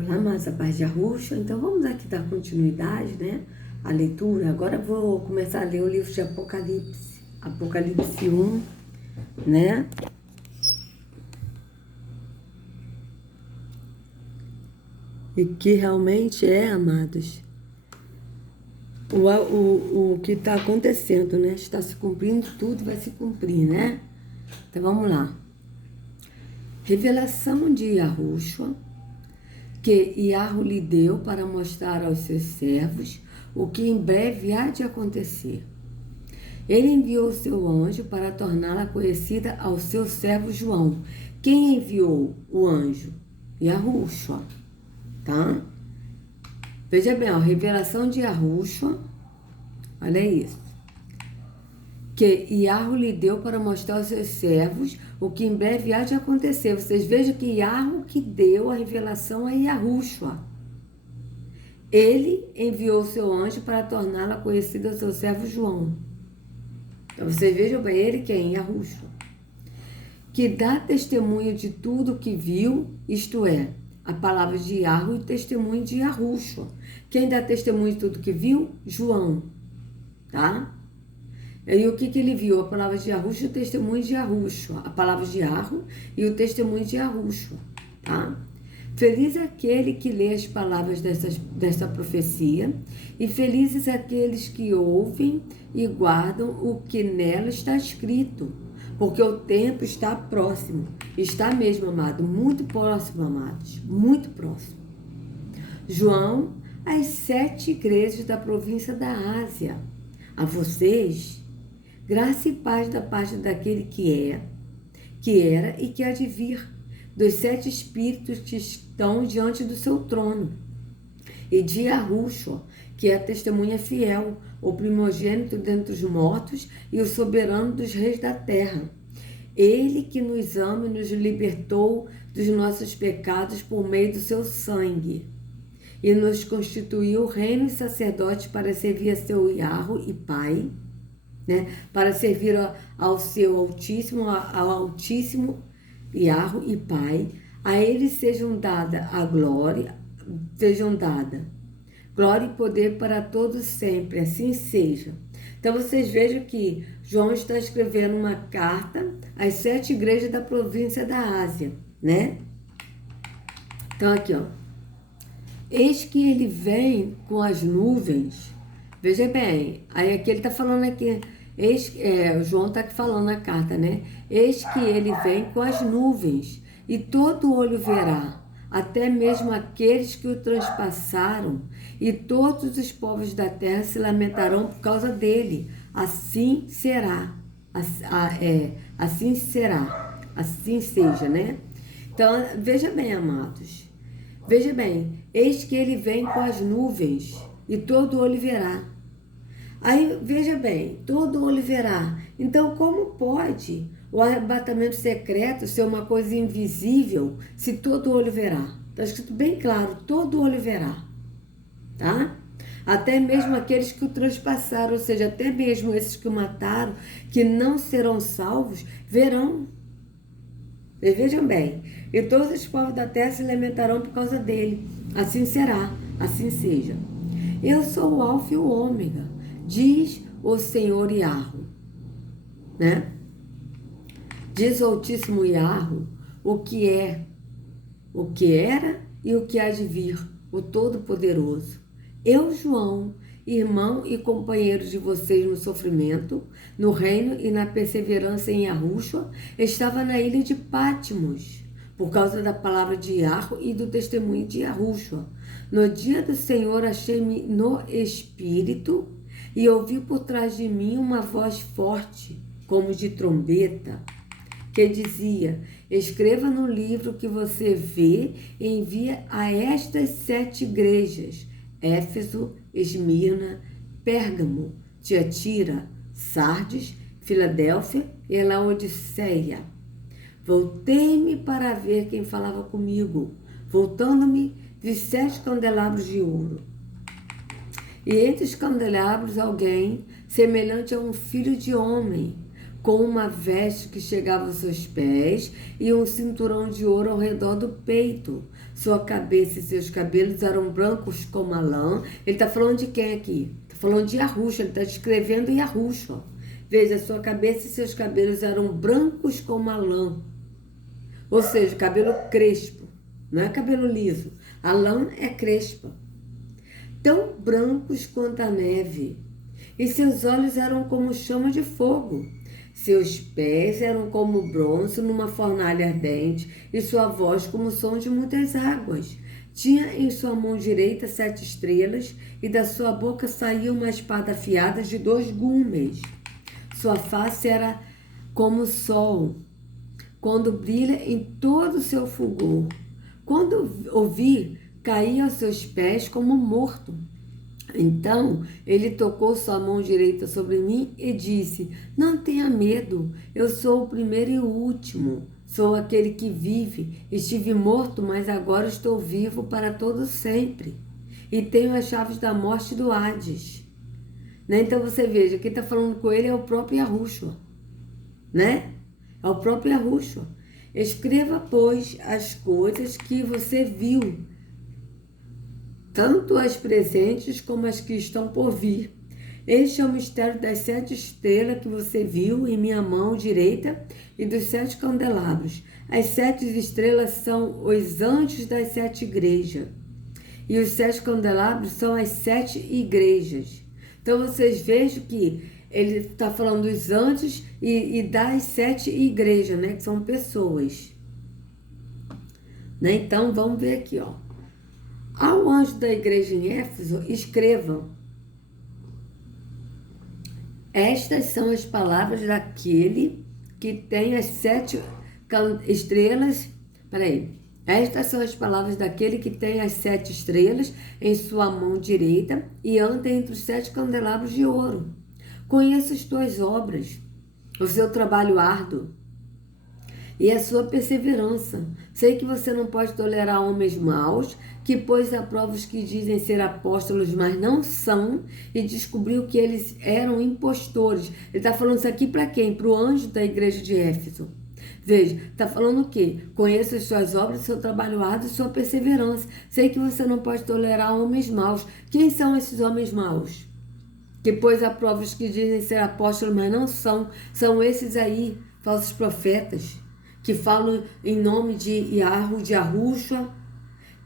Olá, amados, a paz de Yahushua. Então vamos aqui dar continuidade, né? A leitura. Agora eu vou começar a ler o livro de Apocalipse. Apocalipse 1, né? E que realmente amados, o que está acontecendo, né? Está se cumprindo, tudo vai se cumprir, né? Então vamos lá. Revelação de Yahushua, que Yahu lhe deu para mostrar aos seus servos o que em breve há de acontecer. Ele enviou o seu anjo para torná-la conhecida ao seu servo João. Quem enviou o anjo? Yahushua, tá? Veja bem, a revelação de Yahushua, olha isso. Que Yahu lhe deu para mostrar aos seus servos o que em breve há de acontecer. Vocês vejam que Yahu que deu a revelação a Yahushua. Ele enviou o seu anjo para torná-la conhecida ao seu servo João. Então vocês vejam bem, ele quem? Yahushua. Que dá testemunho de tudo que viu, isto é, a palavra de Yahu e testemunho de Yahushua. Quem dá testemunho de tudo que viu? João, tá? E o que ele viu? A palavra de Yahushua e o testemunho de Yahushua. A palavra de Yahu e o testemunho de Yahushua, tá? Feliz é aquele que lê as palavras dessa profecia, e felizes aqueles que ouvem e guardam o que nela está escrito, porque o tempo está próximo. Está mesmo, amado, muito próximo, amados, muito próximo. João, às 7 igrejas da província da Ásia. A vocês, graça e paz da parte daquele que era e que há de vir, dos 7 espíritos que estão diante do seu trono, e de Yahushua, que é a testemunha fiel, o primogênito dentre os mortos e o soberano dos reis da terra. Ele que nos ama e nos libertou dos nossos pecados por meio do seu sangue, e nos constituiu reino e sacerdote para servir a seu Yahu e Pai, né? Para servir ao seu Altíssimo, ao Altíssimo Yahu e Pai. A ele sejam dada glória e poder para todos sempre, assim seja. Então vocês vejam que João está escrevendo uma carta às 7 igrejas da província da Ásia, né? Então aqui, ó. Eis que ele vem com as nuvens. Veja bem, aí aqui ele está falando aqui, o João está aqui falando na carta, né? Eis que ele vem com as nuvens, e todo olho verá, até mesmo aqueles que o transpassaram, e todos os povos da terra se lamentarão por causa dele. Assim será, assim será, assim seja, né? Então, veja bem, amados, veja bem, eis que ele vem com as nuvens, e todo olho verá. Aí, veja bem, todo olho verá. Então, como pode o arrebatamento secreto ser uma coisa invisível se todo olho verá? Está escrito bem claro, todo olho verá, tá? Até mesmo aqueles que o transpassaram, ou seja, até mesmo esses que o mataram, que não serão salvos, verão. Vocês vejam bem, e todos os povos da terra se lamentarão por causa dele. Assim será, assim seja. Eu sou o Alfa e o Ômega, diz o Senhor Yahu, né? Diz o Altíssimo Yahu o que é, o que era e o que há de vir, o Todo-Poderoso. Eu, João, irmão e companheiro de vocês no sofrimento, no reino e na perseverança em Yahushua, estava na ilha de Patmos, por causa da palavra de Yahu e do testemunho de Yahushua. No dia do Senhor achei-me no Espírito e ouvi por trás de mim uma voz forte, como de trombeta, que dizia: escreva no livro que você vê e envia a estas 7 igrejas: Éfeso, Esmirna, Pérgamo, Tiatira, Sardes, Filadélfia e Laodiceia. Voltei-me para ver quem falava comigo. Voltando-me, vi 7 candelabros de ouro. E entre os candelabros alguém, semelhante a um filho de homem, com uma veste que chegava aos seus pés e um cinturão de ouro ao redor do peito. Sua cabeça e seus cabelos eram brancos como a lã. Ele está falando de quem aqui? Está falando de Yahushua, ele está descrevendo Yahushua. Veja, sua cabeça e seus cabelos eram brancos como a lã. Ou seja, cabelo crespo, não é cabelo liso. A lã é crespa. Tão brancos quanto a neve. E seus olhos eram como chama de fogo. Seus pés eram como bronze numa fornalha ardente, e sua voz como o som de muitas águas. Tinha em sua mão direita 7 estrelas, e da sua boca saía uma espada afiada de 2 gumes. Sua face era como o sol, quando brilha em todo o seu fulgor. Quando ouvi, caí aos seus pés como morto. Então ele tocou sua mão direita sobre mim e disse: não tenha medo, eu sou o primeiro e o último. Sou aquele que vive. Estive morto, mas agora estou vivo para todo sempre. E tenho as chaves da morte e do Hades. Né? Então você veja, quem está falando com ele é o próprio Yahushua. Né? É o próprio Yahushua. Escreva, pois, as coisas que você viu, tanto as presentes como as que estão por vir. Este é o mistério das 7 estrelas que você viu em minha mão direita e dos 7 candelabros. As 7 estrelas são os anjos das 7 igrejas. E os 7 candelabros são as 7 igrejas. Então vocês vejam que ele está falando dos anjos e das 7 igrejas, né? Que são pessoas. Né? Então vamos ver aqui, ó. Ao anjo da igreja em Éfeso, escrevam: estas são as palavras daquele que tem as 7 estrelas. Estas são as palavras daquele que tem as 7 estrelas em sua mão direita e anda entre os 7 candelabros de ouro. Conheço as tuas obras, o seu trabalho árduo e a sua perseverança. Sei que você não pode tolerar homens maus, que pôs à prova os que dizem ser apóstolos, mas não são, e descobriu que eles eram impostores. Ele está falando isso aqui para quem? Para o anjo da igreja de Éfeso. Veja, está falando o quê? Conheço as suas obras, seu trabalho árduo e sua perseverança. Sei que você não pode tolerar homens maus. Quem são esses homens maus? Que pôs à prova os que dizem ser apóstolos, mas não são. São esses aí, falsos profetas, que falam em nome de Yahushua,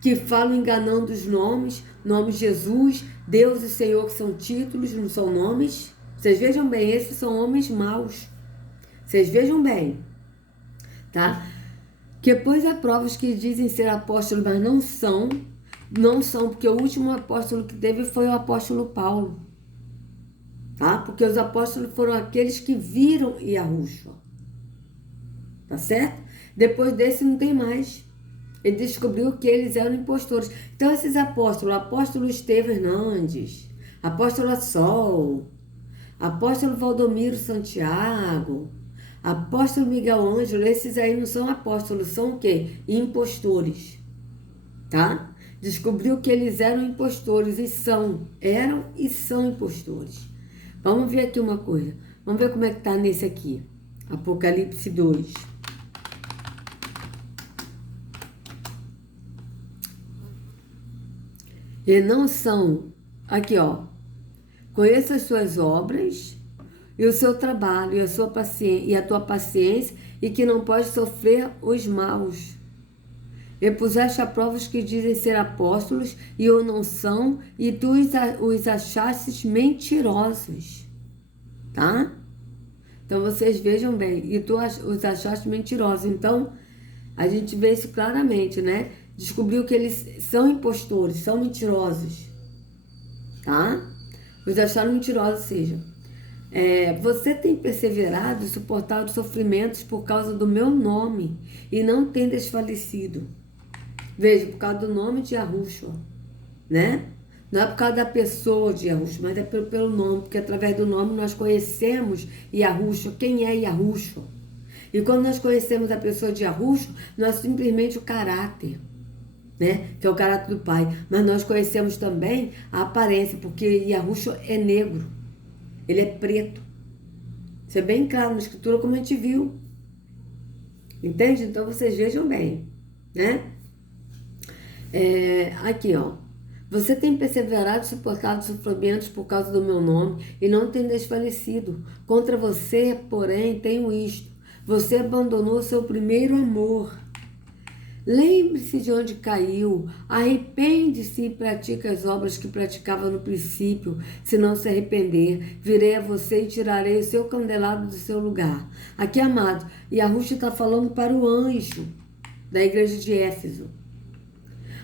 que falam enganando os nomes, nome de Jesus, Deus e Senhor, que são títulos, não são nomes. Vocês vejam bem, esses são homens maus. Vocês vejam bem, tá? Que pôs à prova os que dizem ser apóstolos, mas não são, porque o último apóstolo que teve foi o apóstolo Paulo, tá? Porque os apóstolos foram aqueles que viram Yahushua, tá certo? Depois desse não tem mais. Ele descobriu que eles eram impostores. Então esses apóstolos, apóstolo Estevão Hernandes, apóstolo Sol, apóstolo Valdomiro Santiago, apóstolo Miguel Ângelo, esses aí não são apóstolos, são o quê? Impostores, tá? Descobriu que eles eram impostores eram e são impostores. Vamos ver aqui uma coisa. Vamos ver como é que tá nesse aqui. Apocalipse 2. E não são, aqui ó, conheça as suas obras e o seu trabalho e a sua paciência e a tua paciência, e que não pode sofrer os maus. E puseste a prova os que dizem ser apóstolos e o não são, e tu os achastes mentirosos, tá? Então vocês vejam bem, e tu os achaste mentirosos. Então a gente vê isso claramente, né? Descobriu que eles são impostores, são mentirosos, tá? Os acharam mentirosos, ou seja, você tem perseverado e suportado sofrimentos por causa do meu nome e não tem desfalecido. Veja, por causa do nome de Yahushua, né? Não é por causa da pessoa de Yahushua, mas é pelo nome, porque através do nome nós conhecemos Yahushua, quem é Yahushua. E quando nós conhecemos a pessoa de Yahushua, nós simplesmente o caráter, né? Que é o caráter do Pai. Mas nós conhecemos também a aparência, porque Yahushua é negro, ele é preto. Isso é bem claro na escritura, como a gente viu. Entende? Então vocês vejam bem, né? Aqui, ó. Você tem perseverado e suportado sofrimentos por causa do meu nome e não tem desfalecido. Contra você, porém, tenho isto. Você abandonou seu primeiro amor. Lembre-se de onde caiu, arrepende-se e pratique as obras que praticava no princípio. Se não se arrepender, virei a você e tirarei o seu candelabro do seu lugar. Aqui, amado, e a Ruth está falando para o anjo da igreja de Éfeso.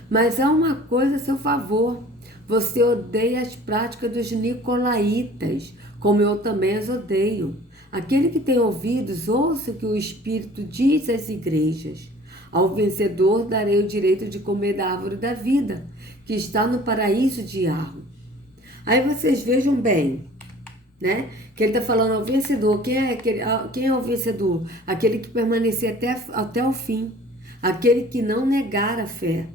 Mas há uma coisa a seu favor. Você odeia as práticas dos nicolaítas, como eu também as odeio. Aquele que tem ouvidos, ouça o que o Espírito diz às igrejas. Ao vencedor darei o direito de comer da árvore da vida, que está no paraíso de Arro. Aí vocês vejam bem, né? Que ele está falando ao vencedor. Quem é o vencedor? Aquele que permanecer até o fim. Aquele que não negar a fé.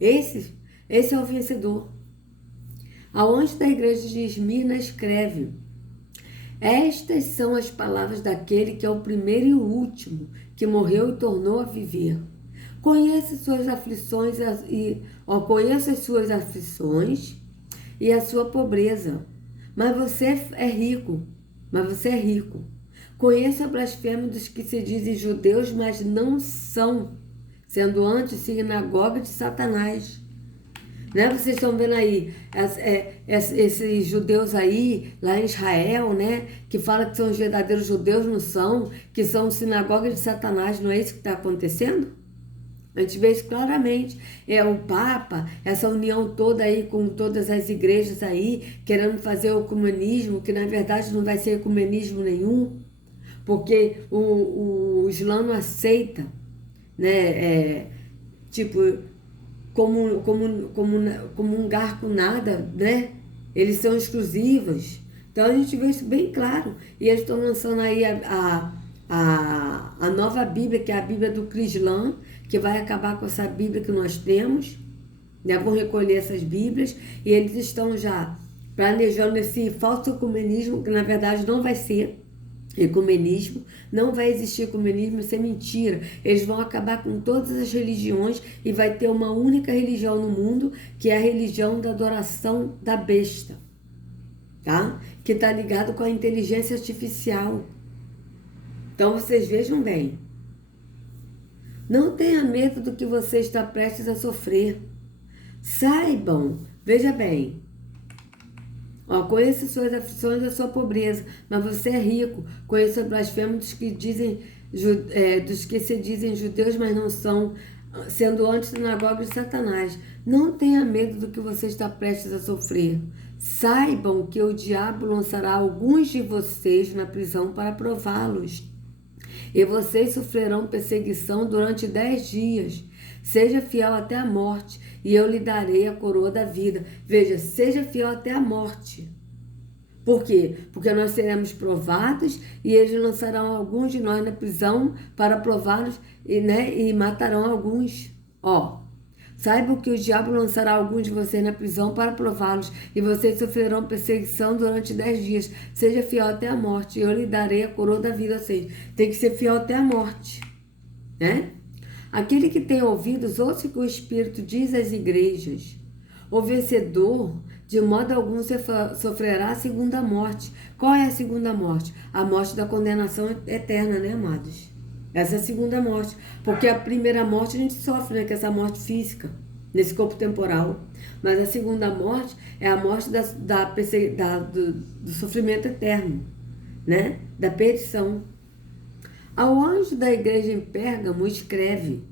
Esse é o vencedor. Ao anjo da igreja de Esmirna escreve: estas são as palavras daquele que é o primeiro e o último, que morreu e tornou a viver. Conheça suas aflições conheça as suas aflições e a sua pobreza. Mas você é rico. Conheça a blasfêmia dos que se dizem judeus, mas não são, sendo antes sinagoga de Satanás. Né? Vocês estão vendo aí esses judeus aí, lá em Israel, né? Que falam que são os verdadeiros judeus, não são, que são sinagoga de Satanás, não é isso que está acontecendo? A gente vê isso claramente. O Papa, essa união toda aí com todas as igrejas aí, querendo fazer o ecumenismo, que na verdade não vai ser ecumenismo nenhum, porque o Islã não aceita, né? Comungar com nada, né? Eles são exclusivos. Então a gente vê isso bem claro. E eles estão lançando aí a nova Bíblia, que é a Bíblia do Crislã, que vai acabar com essa Bíblia que nós temos, né? Vão recolher essas Bíblias e eles estão já planejando esse falso ecumenismo, que na verdade não vai ser ecumenismo, não vai existir ecumenismo, isso é mentira. Eles vão acabar com todas as religiões e vai ter uma única religião no mundo, que é a religião da adoração da besta, tá? Que está ligado com a inteligência artificial. Então vocês vejam bem. Não tenha medo do que você está prestes a sofrer. Saibam, veja bem. Conheça suas aflições e a sua pobreza, mas você é rico. Conheça a blasfêmia dos que se dizem judeus, mas não são, sendo antes sinagoga de Satanás. Não tenha medo do que você está prestes a sofrer. Saibam que o diabo lançará alguns de vocês na prisão para prová-los. E vocês sofrerão perseguição durante 10 dias. Seja fiel até a morte, e eu lhe darei a coroa da vida. Veja, seja fiel até a morte. Por quê? Porque nós seremos provados e eles lançarão alguns de nós na prisão para prová-los e matarão alguns. Saibam que o diabo lançará alguns de vocês na prisão para prová-los, e vocês sofrerão perseguição durante 10 dias. Seja fiel até a morte, e eu lhe darei a coroa da vida. Ou seja, tem que ser fiel até a morte, né? Aquele que tem ouvidos, ouça o que o Espírito diz às igrejas. O vencedor, de modo algum, sofrerá a segunda morte. Qual é a segunda morte? A morte da condenação eterna, né, amados? Essa é a segunda morte. Porque a primeira morte a gente sofre, né? Que é essa morte física, nesse corpo temporal. Mas a segunda morte é a morte do sofrimento eterno, né? Da perdição. Ao anjo da igreja em Pérgamo escreva: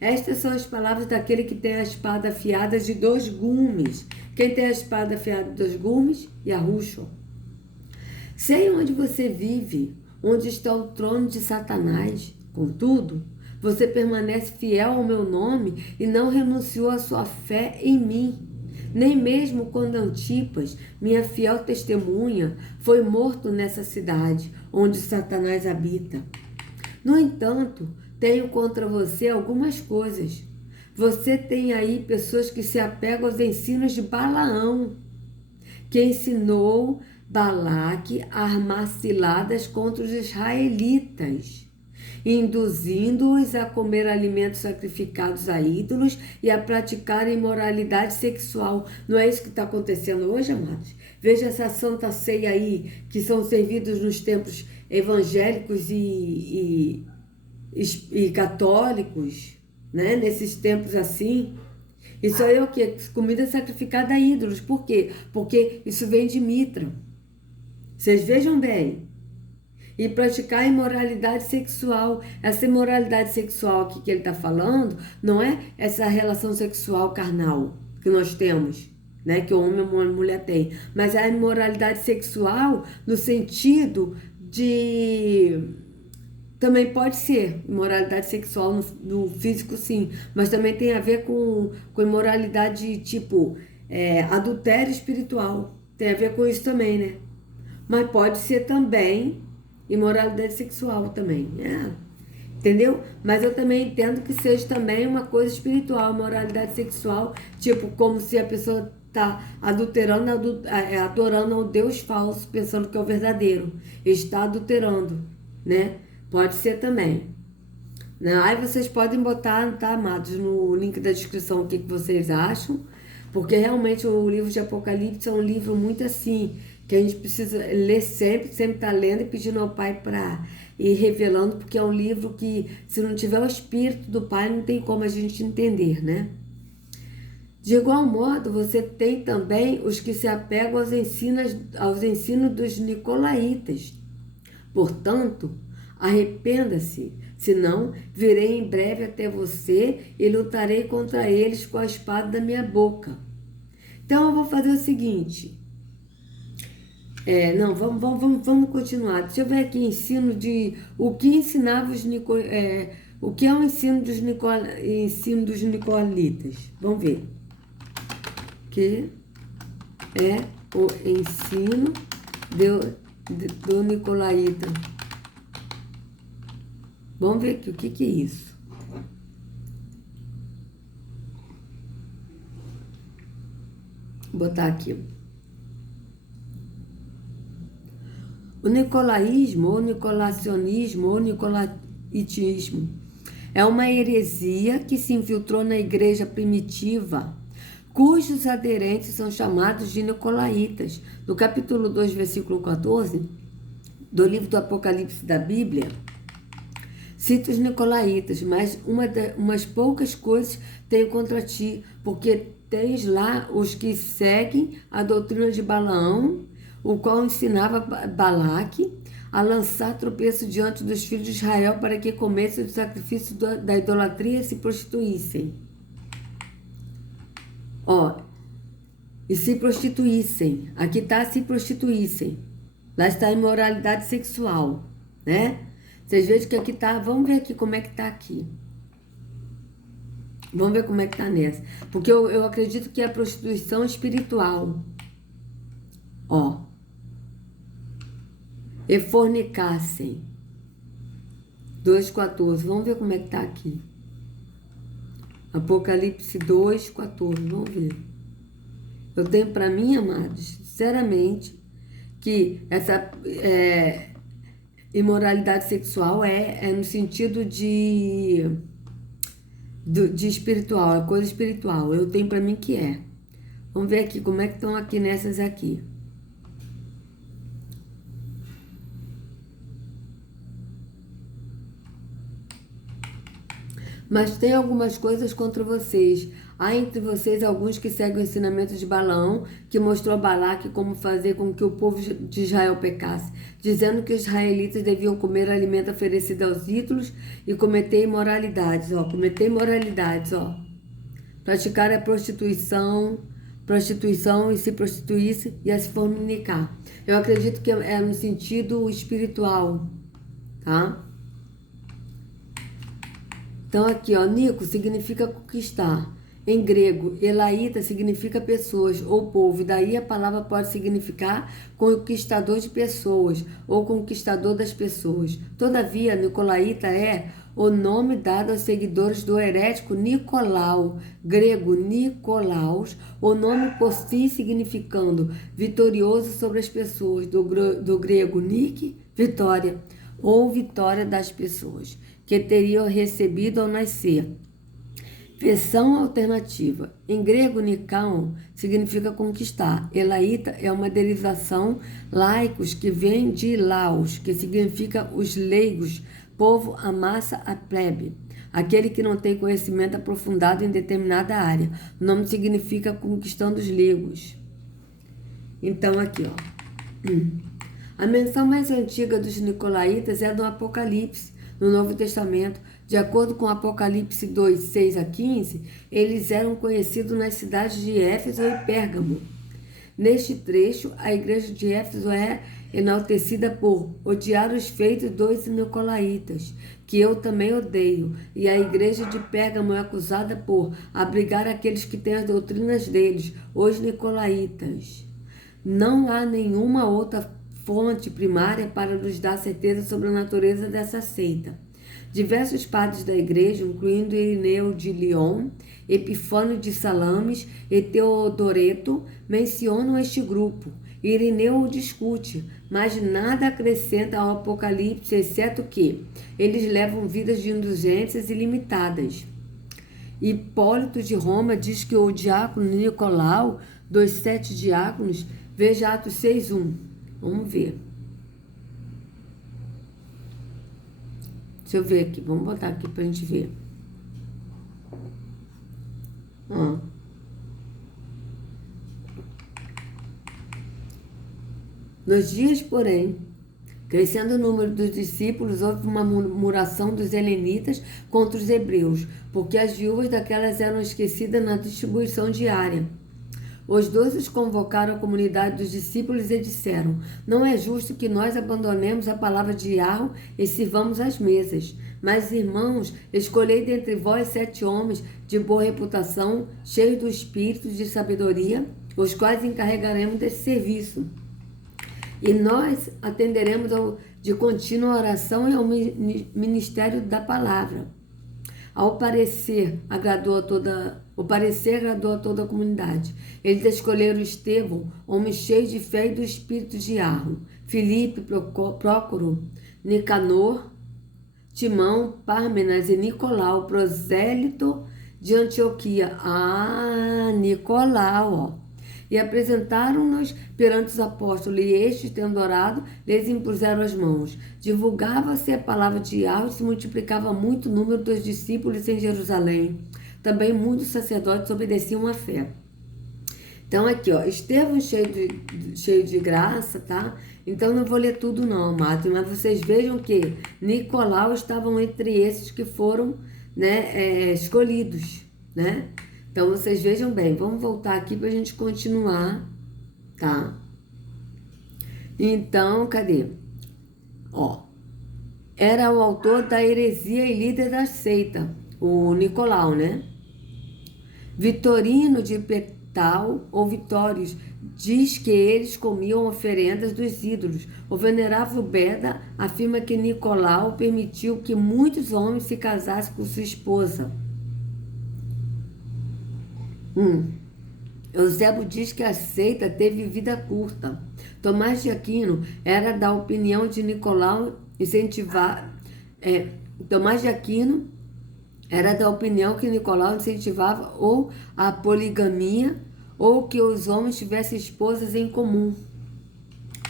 estas são as palavras daquele que tem a espada afiada de 2 gumes. Quem tem a espada afiada de 2 gumes? Yahushua. Sei onde você vive, onde está o trono de Satanás. Contudo, você permanece fiel ao meu nome e não renunciou à sua fé em mim. Nem mesmo quando Antipas, minha fiel testemunha, foi morto nessa cidade onde Satanás habita. No entanto, tenho contra você algumas coisas. Você tem aí pessoas que se apegam aos ensinos de Balaão, que ensinou Balaque a armar ciladas contra os israelitas. induzindo-os a comer alimentos sacrificados a ídolos e a praticar imoralidade sexual. Não é isso que está acontecendo hoje, amados? Veja essa Santa Ceia aí, que são servidos nos templos evangélicos e católicos, né? Nesses templos assim. Isso aí é o quê? Comida sacrificada a ídolos. Por quê? Porque isso vem de Mitra. Vocês vejam bem. E praticar imoralidade sexual. Essa imoralidade sexual aqui que ele está falando não é essa relação sexual carnal que nós temos, né? Que o homem e a mulher têm. Mas a imoralidade sexual no sentido de... Também pode ser imoralidade sexual no físico, sim. Mas também tem a ver com imoralidade tipo adultério espiritual. Tem a ver com isso também, né? Mas pode ser também imoralidade sexual também, entendeu? Mas eu também entendo que seja também uma coisa espiritual, moralidade sexual, tipo, como se a pessoa está adulterando, adorando ao Deus falso, pensando que é o verdadeiro. Está adulterando, né? Pode ser também. Não, aí vocês podem botar, tá, amados, no link da descrição o que vocês acham, porque realmente o livro de Apocalipse é um livro muito assim, que a gente precisa ler sempre tá lendo e pedindo ao Pai para ir revelando, porque é um livro que, se não tiver o Espírito do Pai, não tem como a gente entender, né? De igual modo, você tem também os que se apegam aos ensinos dos nicolaítas. Portanto, arrependa-se, senão virei em breve até você e lutarei contra eles com a espada da minha boca. Então, eu vou fazer o seguinte... Não, vamos continuar. Deixa eu ver aqui, ensino de... O que ensinava os o que é o ensino dos nicolaítas? Vamos ver. Que é o ensino do nicolaíta. Vamos ver aqui, o que é isso? Vou botar aqui. O nicolaísmo, ou nicolacionismo, ou nicolaitismo é uma heresia que se infiltrou na igreja primitiva, cujos aderentes são chamados de nicolaítas. No capítulo 2, versículo 14, do livro do Apocalipse da Bíblia, cita os nicolaítas, mas umas poucas coisas tenho contra ti, porque tens lá os que seguem a doutrina de Balaão, o qual ensinava Balaque a lançar tropeço diante dos filhos de Israel para que comessem o sacrifício da idolatria e se prostituíssem. E se prostituíssem. Aqui está se prostituíssem. Lá está a imoralidade sexual, né? Vocês vejam que aqui está... Vamos ver aqui como é que está aqui. Vamos ver como é que está nessa. Porque eu acredito que é a prostituição espiritual. E fornicassem. 2,14. Vamos ver como é que está aqui. Apocalipse 2,14. Vamos ver. Eu tenho para mim, amados, sinceramente, que essa imoralidade sexual é no sentido de espiritual, é coisa espiritual. Eu tenho para mim que é. Vamos ver aqui como é que estão aqui nessas aqui. Mas tem algumas coisas contra vocês. Há entre vocês alguns que seguem o ensinamento de Balaão, que mostrou a Balaque como fazer com que o povo de Israel pecasse, dizendo que os israelitas deviam comer alimento oferecido aos ídolos e cometer imoralidades. Praticar a prostituição e se prostituísse e a se fornicar. Eu acredito que é no sentido espiritual, tá? Então aqui, Nico significa conquistar. Em grego, Elaíta significa pessoas ou povo, e daí a palavra pode significar conquistador de pessoas ou conquistador das pessoas. Todavia, Nicolaíta é o nome dado aos seguidores do herético Nicolau, grego Nicolaus, o nome por si significando vitorioso sobre as pessoas, do grego Nik, vitória, ou vitória das pessoas. que teriam recebido ao nascer. Versão alternativa. Em grego, Nikão significa conquistar. Elaíta é uma derivação laicos que vem de laos, que significa os leigos, povo, a massa, a plebe. Aquele que não tem conhecimento aprofundado em determinada área. O nome significa conquistando os leigos. Então, aqui, ó. A menção mais antiga dos nicolaítas é do Apocalipse, no Novo Testamento. De acordo com Apocalipse 2, 6 a 15, eles eram conhecidos nas cidades de Éfeso e Pérgamo. Neste trecho, a igreja de Éfeso é enaltecida por odiar os feitos dos nicolaítas, que eu também odeio, e a igreja de Pérgamo é acusada por abrigar aqueles que têm as doutrinas deles, os nicolaítas. Não há nenhuma outra fonte primária para nos dar certeza sobre a natureza dessa seita. Diversos padres da igreja, incluindo Irineu de Lyon, Epifânio de Salames e Teodoreto, mencionam este grupo. Irineu o discute, mas nada acrescenta ao Apocalipse, exceto que eles levam vidas de indulgências ilimitadas. Hipólito de Roma diz que o diácono Nicolau, dos 7 diáconos, veja Atos 6:1. Vamos ver. Deixa eu ver aqui, vamos botar aqui pra gente ver. Nos dias, porém, crescendo o número dos discípulos, houve uma murmuração dos helenitas contra os hebreus, porque as viúvas daquelas eram esquecidas na distribuição diária. Os 12 convocaram a comunidade dos discípulos e disseram: não é justo que nós abandonemos a palavra de Yahweh e sirvamos as mesas. Mas, irmãos, escolhei dentre vós 7 homens de boa reputação, cheios do espírito de sabedoria, os quais encarregaremos desse serviço. E nós atenderemos de contínua oração e ao ministério da palavra. O parecer agradou a toda a comunidade. Eles escolheram Estevão, homem cheio de fé e do espírito de Yahweh, Filipe, Prócoro, Nicanor, Timão, Pármenas e Nicolau, prosélito de Antioquia. Nicolau, ó. E apresentaram-nos perante os apóstolos, e estes, tendo orado, lhes impuseram as mãos. Divulgava-se a palavra de Yahweh e se multiplicava muito o número dos discípulos em Jerusalém. Também muitos sacerdotes obedeciam à fé. Então, aqui, ó, Estevão cheio de graça, tá? Então, não vou ler tudo não, amados, mas vocês vejam que Nicolau estavam entre esses que foram, né, escolhidos, né? Então, vocês vejam bem. Vamos voltar aqui para a gente continuar, tá? Então, cadê? Ó, era o autor da heresia e líder da seita, o Nicolau, né? Vitorino de Petal, ou Vitórios, diz que eles comiam oferendas dos ídolos. O venerável Beda afirma que Nicolau permitiu que muitos homens se casassem com sua esposa. Eusébio diz que a seita teve vida curta. Tomás de Aquino era da opinião de Nicolau Tomás de Aquino era da opinião que Nicolau incentivava ou a poligamia ou que os homens tivessem esposas em comum.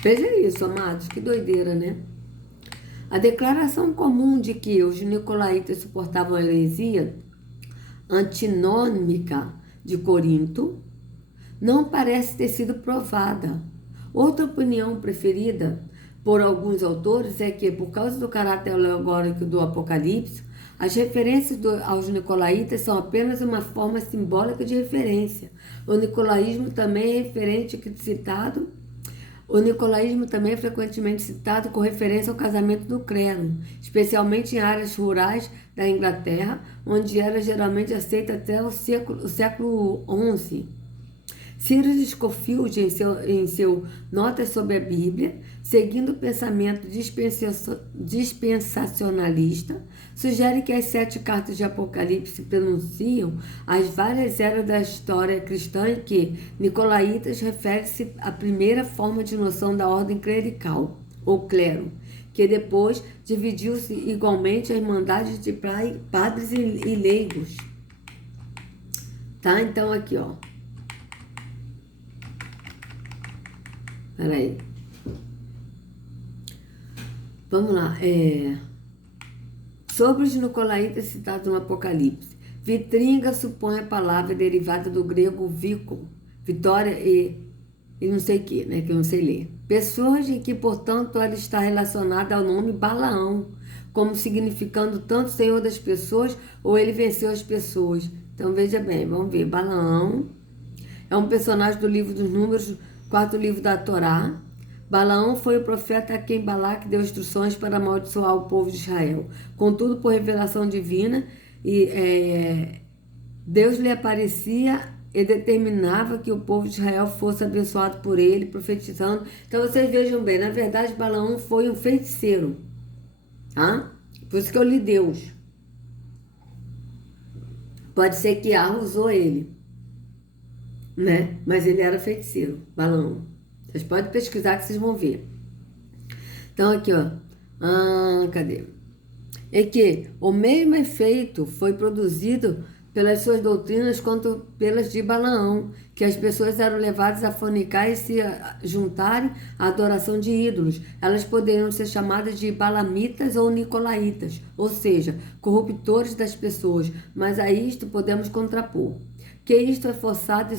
Veja isso, amados, que doideira, né? A declaração comum de que os nicolaítas suportavam a heresia antinômica de Corinto não parece ter sido provada. Outra opinião preferida por alguns autores é que, por causa do caráter alegórico do Apocalipse, as referências aos nicolaítas são apenas uma forma simbólica de referência. O nicolaísmo também é frequentemente citado com referência ao casamento do clero, especialmente em áreas rurais da Inglaterra, onde era geralmente aceita até o século XI. Cyril de Scofield, em seu Notas sobre a Bíblia, seguindo o pensamento dispensacionalista, sugere que as 7 cartas de Apocalipse pronunciam as várias eras da história cristã e que Nicolaítas refere-se à primeira forma de noção da ordem clerical, ou clero, que depois dividiu-se igualmente a irmandade de padres e leigos. Tá? Então, aqui, ó. Peraí. Vamos lá. Sobre os nicolaítas citados no Apocalipse. Vitringa supõe a palavra derivada do grego vico, vitória e não sei o que, né? Que eu não sei ler. Pessoas em que, portanto, ela está relacionada ao nome Balaão, como significando tanto Senhor das pessoas ou ele venceu as pessoas. Então, veja bem, vamos ver. Balaão é um personagem do livro dos Números, quarto livro da Torá. Balaão foi o profeta a quem Balaque deu instruções para amaldiçoar o povo de Israel. Contudo, por revelação divina, Deus lhe aparecia e determinava que o povo de Israel fosse abençoado por ele, profetizando. Então, vocês vejam bem, na verdade, Balaão foi um feiticeiro. Tá? Por isso que eu li Deus. Pode ser que Yahweh usou ele, né? Mas ele era feiticeiro, Balaão. Vocês podem pesquisar que vocês vão ver. Então, aqui, ó. Cadê? É que o mesmo efeito foi produzido pelas suas doutrinas quanto pelas de Balaão, que as pessoas eram levadas a fornicar e se juntarem à adoração de ídolos. Elas poderiam ser chamadas de balamitas ou nicolaítas, ou seja, corruptores das pessoas, mas a isto podemos contrapor. Que isto é forçado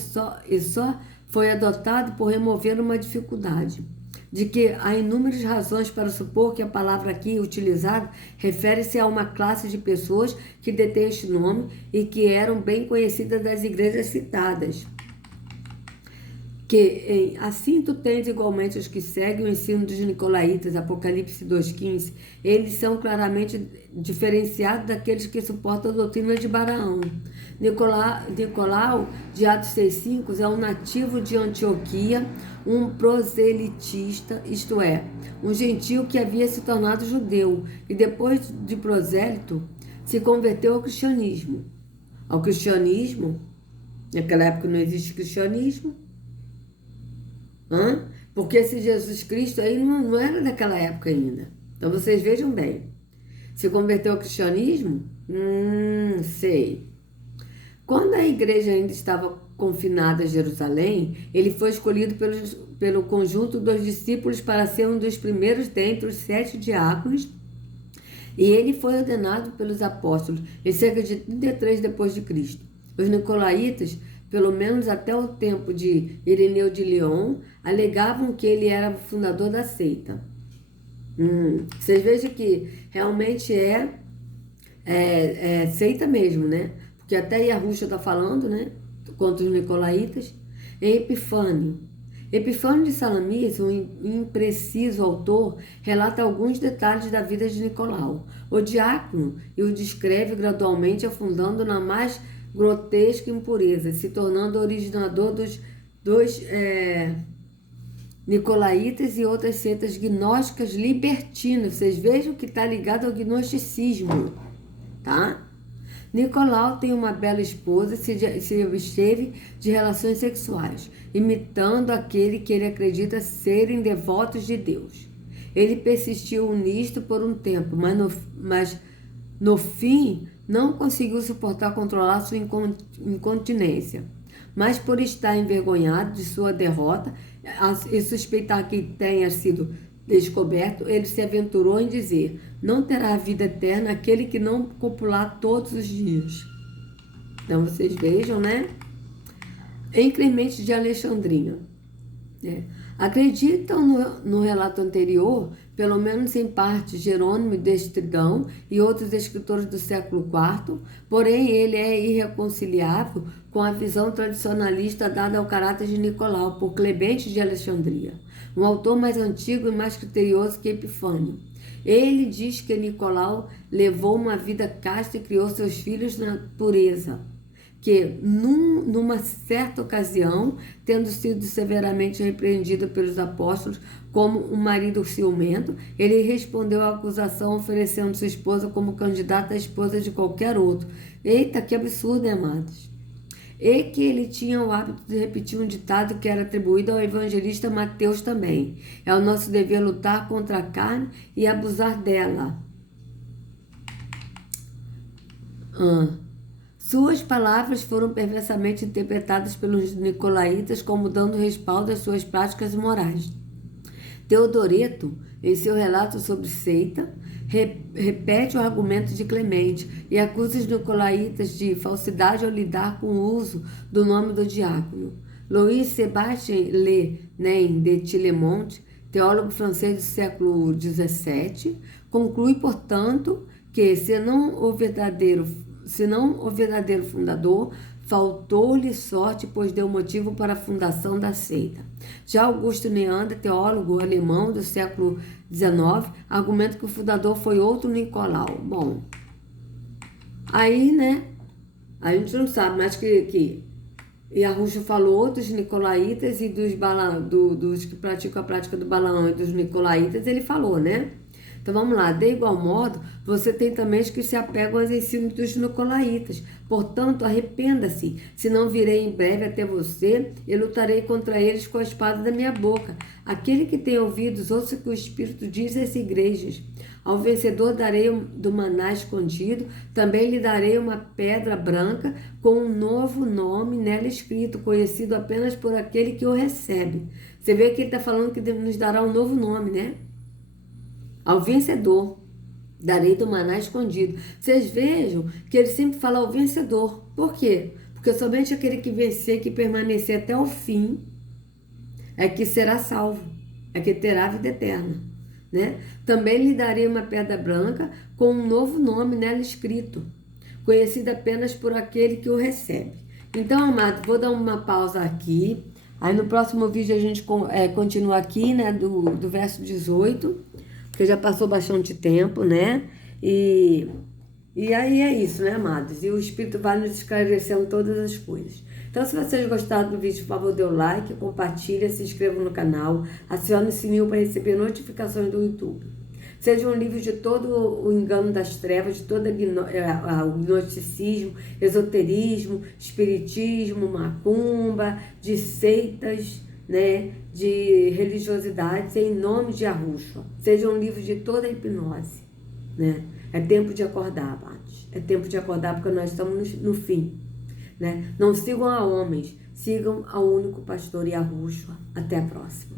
e só foi adotado por remover uma dificuldade, de que há inúmeras razões para supor que a palavra aqui utilizada refere-se a uma classe de pessoas que detém este nome e que eram bem conhecidas das igrejas citadas. Que assim tu tens igualmente os que seguem o ensino dos nicolaítas, Apocalipse 2,15, eles são claramente diferenciados daqueles que suportam a doutrina de Balaão. Nicolau, de Atos 6,5, é um nativo de Antioquia, um proselitista, isto é, um gentio que havia se tornado judeu e depois de prosélito se converteu ao cristianismo. Ao cristianismo, naquela época não existe cristianismo, porque esse Jesus Cristo aí não era daquela época ainda. Então vocês vejam bem. Se converteu ao cristianismo? Sei. Quando a igreja ainda estava confinada a Jerusalém, ele foi escolhido pelo conjunto dos discípulos para ser um dos primeiros dentre os 7 diáconos, e ele foi ordenado pelos apóstolos em cerca de 33 depois de Cristo. Os nicolaítas, pelo menos até o tempo de Ireneu de Lyon, alegavam que ele era o fundador da seita. Vocês vejam que realmente é seita mesmo, né? Porque até Yahushua está falando, né? Contra os nicolaítas. Em Epifânio de Salamias, um impreciso autor, relata alguns detalhes da vida de Nicolau. O diácono e o descreve gradualmente afundando na mais grotesca impureza, se tornando originador dos nicolaítas e outras seitas gnósticas libertinas. Vocês vejam que está ligado ao gnosticismo, tá? Nicolau tem uma bela esposa e se absteve de relações sexuais, imitando aquele que ele acredita serem devotos de Deus. Ele persistiu nisto por um tempo, mas no fim não conseguiu suportar controlar sua incontinência. Mas por estar envergonhado de sua derrota e suspeitar que tenha sido descoberto, ele se aventurou em dizer: não terá vida eterna aquele que não copular todos os dias. Então vocês vejam, né? Em Clemente de Alexandria. Acreditam no relato anterior, pelo menos em parte, Jerônimo de Estridão e outros escritores do século IV, porém ele é irreconciliável com a visão tradicionalista dada ao caráter de Nicolau por Clemente de Alexandria, um autor mais antigo e mais criterioso que Epifânio. Ele diz que Nicolau levou uma vida casta e criou seus filhos na pureza, que numa certa ocasião, tendo sido severamente repreendido pelos apóstolos como um marido ciumento, ele respondeu à acusação oferecendo sua esposa como candidata à esposa de qualquer outro. Eita, que absurdo, amados! e que ele tinha o hábito de repetir um ditado que era atribuído ao evangelista Mateus também. É o nosso dever lutar contra a carne e abusar dela. Suas palavras foram perversamente interpretadas pelos nicolaítas como dando respaldo às suas práticas morais. Teodoreto, em seu relato sobre seita, repete o argumento de Clemente e acusa os nicolaítas de falsidade ao lidar com o uso do nome do diácono. Louis Sébastien Le Nain de Tillemont, teólogo francês do século XVII, conclui, portanto, que se não o verdadeiro fundador, faltou-lhe sorte, pois deu motivo para a fundação da seita. Já Augusto Neander, teólogo alemão do século XIX, argumenta que o fundador foi outro Nicolau. Bom, aí, né, a gente não sabe, mas que e Arrucho falou dos nicolaítas e dos que praticam a prática do Balaão e dos nicolaítas, ele falou, né? Então vamos lá, de igual modo, você tem também os que se apegam aos ensinos dos nicolaítas. Portanto, arrependa-se, senão virei em breve até você e lutarei contra eles com a espada da minha boca. Aquele que tem ouvidos, ouça o que o Espírito diz às igrejas. Ao vencedor darei do maná escondido, também lhe darei uma pedra branca com um novo nome nela escrito, conhecido apenas por aquele que o recebe. Você vê que ele está falando que nos dará um novo nome, né? Ao vencedor, darei do maná escondido. Vocês vejam que ele sempre fala ao vencedor. Por quê? Porque somente aquele que vencer, que permanecer até o fim, é que será salvo, é que terá a vida eterna, né? Também lhe darei uma pedra branca com um novo nome nela escrito, conhecido apenas por aquele que o recebe. Então, amado, vou dar uma pausa aqui. Aí no próximo vídeo a gente continua aqui, né, do verso 18, porque já passou bastante tempo, né? E aí é isso, né, amados? E o Espírito vai nos esclarecendo todas as coisas. Então, se vocês gostaram do vídeo, por favor, dê o like, compartilha, se inscreva no canal, acione o sininho para receber notificações do YouTube. Sejam livres de todo o engano das trevas, de todo o gnosticismo, esoterismo, espiritismo, macumba, de seitas, né, de religiosidades, em nome de Yahushua. Sejam livres de toda a hipnose, né? É tempo de acordar, amados. É tempo de acordar porque nós estamos no fim, né? Não sigam a homens, sigam ao único pastor Yahushua. Até a próxima.